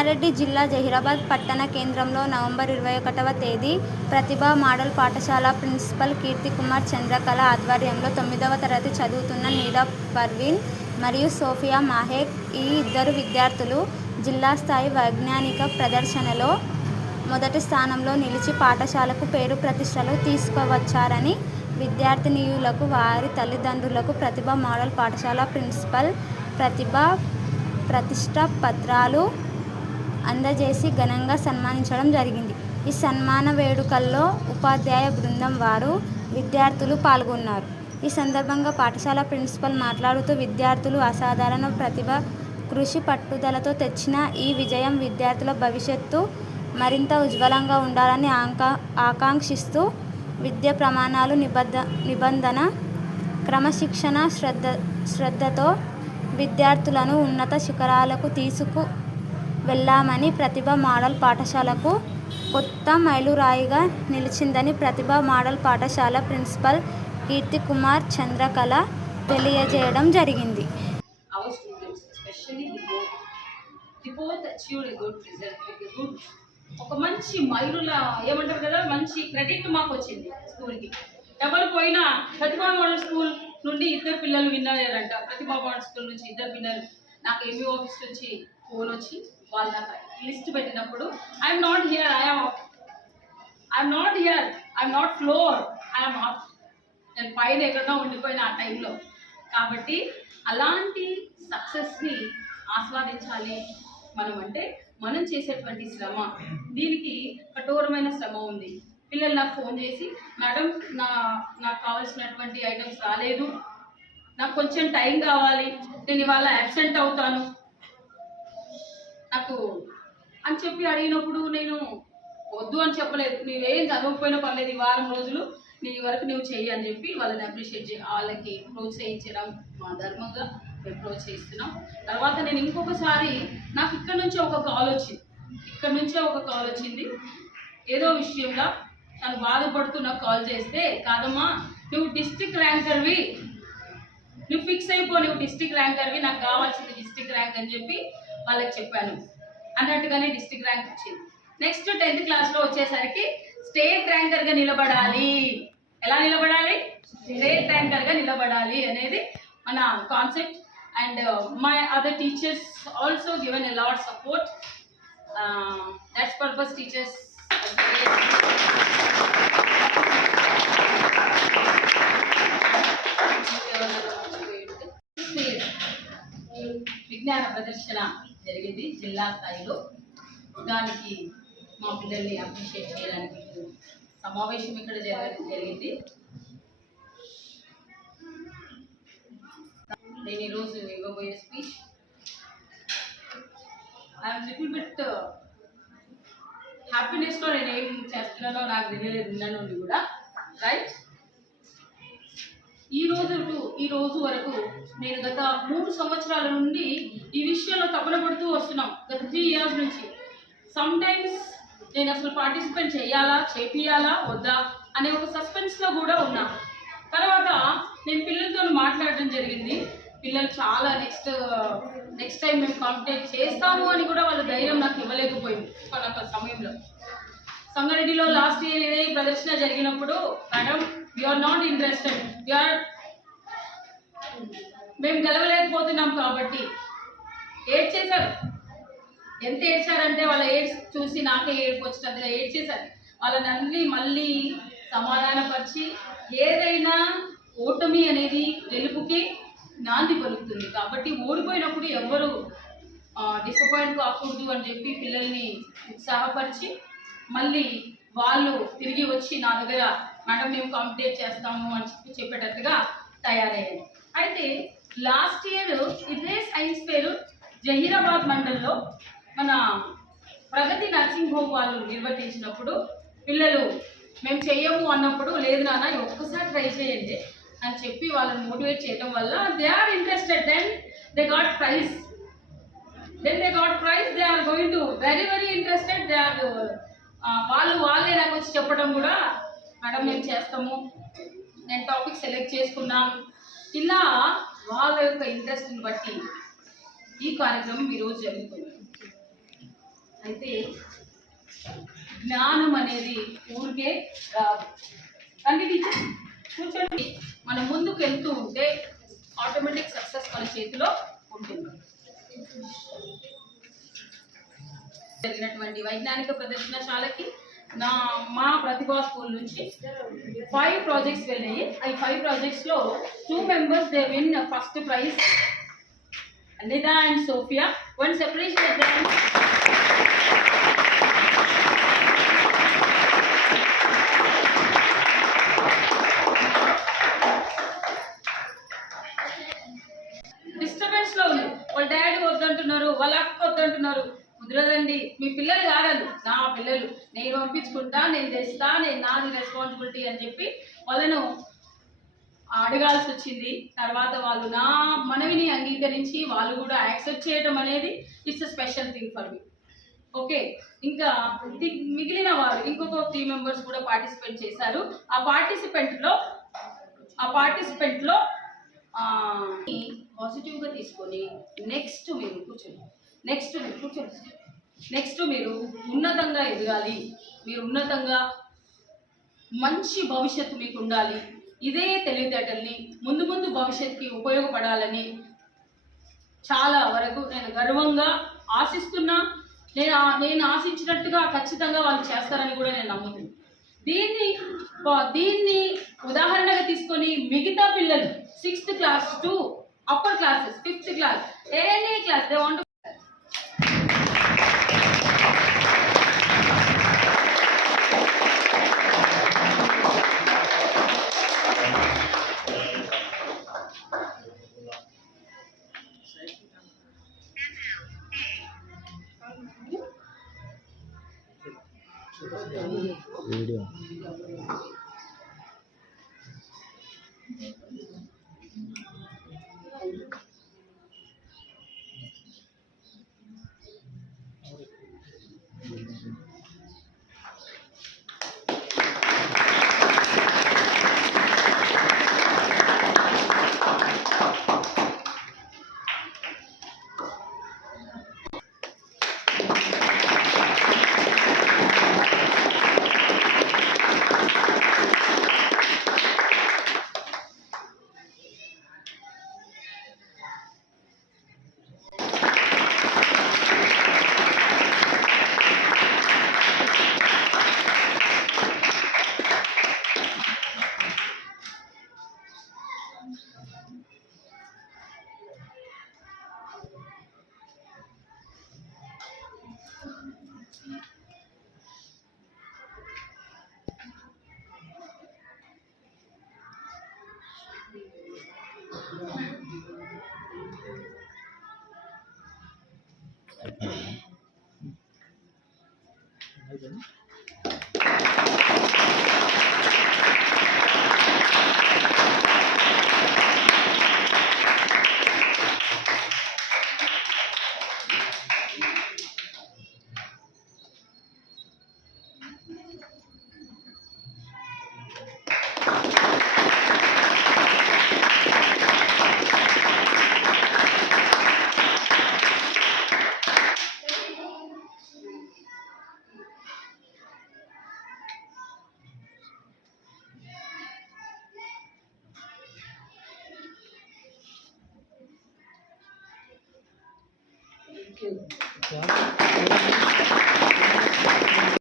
సంగారెడ్డి జిల్లా జహీరాబాద్ పట్టణ కేంద్రంలో నవంబర్ ఇరవై ఒకటవ తేదీ ప్రతిభ మోడల్ పాఠశాల ప్రిన్సిపల్ కీర్తికుమార్ చంద్రకళ ఆధ్వర్యంలో తొమ్మిదవ తరగతి చదువుతున్న నీడా పర్వీన్ మరియు సోఫియా మాహేక్ ఈ ఇద్దరు విద్యార్థులు జిల్లా స్థాయి వైజ్ఞానిక ప్రదర్శనలో మొదటి స్థానంలో నిలిచి పాఠశాలకు పేరు ప్రతిష్టలు తీసుకువచ్చారని విద్యార్థినీయులకు వారి తల్లిదండ్రులకు ప్రతిభ మోడల్ పాఠశాల ప్రిన్సిపల్ ప్రతిభ ప్రతిష్ట పత్రాలు అందజేసి ఘనంగా సన్మానించడం జరిగింది. ఈ సన్మాన వేడుకల్లో ఉపాధ్యాయ బృందం వారు విద్యార్థులు పాల్గొన్నారు. ఈ సందర్భంగా పాఠశాల ప్రిన్సిపల్ మాట్లాడుతూ విద్యార్థులు అసాధారణ ప్రతిభ కృషి పట్టుదలతో తెచ్చిన ఈ విజయం విద్యార్థుల భవిష్యత్తు మరింత ఉజ్వలంగా ఉండాలని ఆంకా ఆకాంక్షిస్తూ విద్య ప్రమాణాలు నిబద్ధ నిబంధన క్రమశిక్షణ శ్రద్ధ శ్రద్ధతో విద్యార్థులను ఉన్నత శిఖరాలకు తీసుకు వెళ్ళామని ప్రతిభ మోడల్ పాఠశాలకు కొత్త మైలురాయిగా నిలిచిందని ప్రతిభ మోడల్ పాఠశాల ప్రిన్సిపల్ కీర్తి కుమార్ చంద్రకళ తెలియజేయడం జరిగింది. ఒక మంచి మైలుల ఏమంటారు కదా మంచి క్రెడిట్ మాకు వచ్చింది స్కూల్కి. ఎవరు పోయినా ప్రతిభా మోడల్ స్కూల్ నుండి ఇద్దరు పిల్లలు విన్నర్ అయ్యారంట ప్రతిభా మోడల్ స్కూల్ నుంచి ఇద్దరు విన్నర్ నాకు ఎంఈ ఆఫీస్ నుంచి ఫోన్ వచ్చి వాళ్ళు నాకు లిస్ట్ పెట్టినప్పుడు I'm not here I'm I'm not here I'm not floor I'm off నేను పైన ఎక్కడో ఉండిపోయిన ఆ టైంలో కాబట్టి అలాంటి సక్సెస్ని ఆస్వాదించాలి. మనం అంటే మనం చేసేటువంటి శ్రమ. దీనికి కఠోరమైన శ్రమ ఉంది. పిల్లలు నాకు ఫోన్ చేసి మేడం నా నాకు కావాల్సినటువంటి ఐటమ్స్ రాలేదు. నాకు కొంచెం టైం కావాలి. నేను ఇవాళ అబ్సెంట్ అవుతాను. నాకు అని చెప్పి అడిగినప్పుడు నేను వద్దు అని చెప్పలేదు. నువ్వేం చదవకపోయినా పర్లేదు ఈ వారం రోజులు నీ వరకు నువ్వు చెయ్యి అని చెప్పి వాళ్ళని అప్రిషియేట్ చే వాళ్ళకి ప్రోత్సహించడం మా ధర్మంగా మేము ప్రోత్సహిస్తున్నాం. తర్వాత నేను ఇంకొకసారి నాకు ఇక్కడ నుంచే ఒక కాల్ వచ్చింది. ఇక్కడ నుంచే ఒక కాల్ వచ్చింది. ఏదో విషయంగా తను బాధపడుతూ నాకు కాల్ చేస్తే కాదమ్మా నువ్వు డిస్టిక్ ర్యాంకర్వి. నువ్వు ఫిక్స్ అయిపో నువ్వు డిస్టిక్ ర్యాంకర్వి. నాకు కావాల్సింది డిస్టిక్ ర్యాంక్ అని చెప్పి వాళ్ళకి చెప్పాను అన్నట్టుగానే డిస్ట్రిక్ట్ ర్యాంక్ వచ్చింది నెక్స్ట్ టెన్త్ క్లాస్లో వచ్చేసరికి స్టేట్ ర్యాంకర్గా నిలబడాలి ఎలా నిలబడాలి స్టేట్ ర్యాంకర్గా నిలబడాలి అనేది మన concept and my other teachers also given a lot support that's purpose teachers విజ్ఞాన ప్రదర్శన జరిగింది జిల్లా స్థాయిలో. దానికి మా పిల్లల్ని అప్రిషియేట్ చేయడానికి సమావేశం ఇక్కడ జరిగింది. నేను ఈరోజు ఇవ్వబోయే స్పీచ్ ఐఎమ్ లిటిల్ బిట్ హ్యాపీనెస్లో నేను ఏం చేస్తున్నానో నాకు తెలియలేదు నిన్న నుండి కూడా రైట్ ఈ రోజు ఈ రోజు వరకు నేను గత మూడు సంవత్సరాల నుండి ఈ విషయంలో తపన పడుతూ వస్తున్నాం గత త్రీ ఇయర్స్ నుంచి. సమ్ టైమ్స్ నేను అసలు పార్టిసిపేట్ చేయాలా చేపియాలా వద్దా అనే ఒక సస్పెన్స్లో కూడా ఉన్నా. తర్వాత నేను పిల్లలతో మాట్లాడడం జరిగింది. పిల్లలు చాలా నెక్స్ట్ నెక్స్ట్ టైం మేము కాంపిటేట్ చేస్తాము అని కూడా వాళ్ళ ధైర్యం నాకు ఇవ్వలేకపోయింది ఒక సమయంలో. సంగారెడ్డిలో లాస్ట్ ఇయర్ ఇదే ప్రదర్శన జరిగినప్పుడు madam are not interested or మేము గెలవలేకపోతున్నాం కాబట్టి ఏడ్చేశారు. ఎంత ఏడ్చారంటే వాళ్ళ ఏడ్స్ చూసి నాకే ఏడుపు వచ్చినట్టుగా ఏడ్చేశారు. వాళ్ళని అన్ని మళ్ళీ సమాధానపరిచి ఏదైనా ఓటమి అనేది గెలుపుకి నాంది పలుకుతుంది. కాబట్టి ఓడిపోయినప్పుడు ఎవరు డిసప్పాయింట్ కాకూడదు అని చెప్పి పిల్లల్ని ఉత్సాహపరిచి మళ్ళీ వాళ్ళు తిరిగి వచ్చి నా దగ్గర మేడం మేము కాంపిటేట్ చేస్తాము అని చెప్పి చెప్పేటట్టుగా తయారయ్యాను అయితే లాస్ట్ ఇయర్ ఇదే సైన్స్ పేరు జహీరాబాద్ మండల్లో మన ప్రగతి నర్సింగ్ హోమ్ వాళ్ళు నిర్వర్తించినప్పుడు పిల్లలు మేము చెయ్యము అన్నప్పుడు లేదు నాన్న ఒక్కసారి ట్రై చేయండి అని చెప్పి వాళ్ళని మోటివేట్ చేయడం వల్ల they are interested then they got prize. Then they got prize they are going to very very interested. They are వాళ్ళు వాళ్ళే నాకు వచ్చి చెప్పడం కూడా మేడం మేము చేస్తాము. నేను టాపిక్ సెలెక్ట్ చేసుకున్నాం. ఇలా వాళ్ళ యొక్క ఇంట్రెస్ట్ని బట్టి ఈ కార్యక్రమం ఈరోజు జరుగుతుంది. అయితే జ్ఞానం అనేది ఊరికే రాదు కంటి కూర్చోండి మనం ముందుకు వెళ్తూ ఉంటే ఆటోమేటిక్ సక్సెస్ మన చేతిలో ఉంటుంది. జరిగినటువంటి వైజ్ఞానిక ప్రదర్శనశాలకి నా మా ప్రతిభా స్కూల్ నుంచి ఫైవ్ ప్రాజెక్ట్స్ వెళ్ళాయి ఈ five ప్రాజెక్ట్స్లో two members they win first prize Nida and Sofia. One separation responsibility అని చెప్పి వాళ్ళను అడగాల్సి వచ్చింది. తర్వాత వాళ్ళు నా మనవిని అంగీకరించి వాళ్ళు కూడా యాక్సెప్ట్ చేయడం అనేది it's a special thing for me. Okay ఇంకా మిగిలిన వారు ఇంకొక త్రీ మెంబర్స్ కూడా పార్టిసిపేట్ చేశారు. ఆ పార్టిసిపెంట్లో ఆ పార్టిసిపెంట్లో పాజిటివ్గా తీసుకొని నెక్స్ట్ మీరు కూర్చోండి. నెక్స్ట్ మీరు కూర్చోండి. నెక్స్ట్ మీరు ఉన్నతంగా ఎదగాలి. మీరు ఉన్నతంగా మంచి భవిష్యత్తు మీకు ఉండాలి. ఇదే తెలివితేటల్ని ముందు ముందు భవిష్యత్తుకి ఉపయోగపడాలని చాలా వరకు నేను గర్వంగా ఆశిస్తున్నా. నేను నేను ఆశించినట్టుగా ఖచ్చితంగా వాళ్ళు చేస్తారని కూడా నేను నమ్ముతున్నాను దీన్ని దీన్ని ఉదాహరణగా తీసుకొని మిగతా పిల్లలు sixth class to upper classes fifth class any class they want video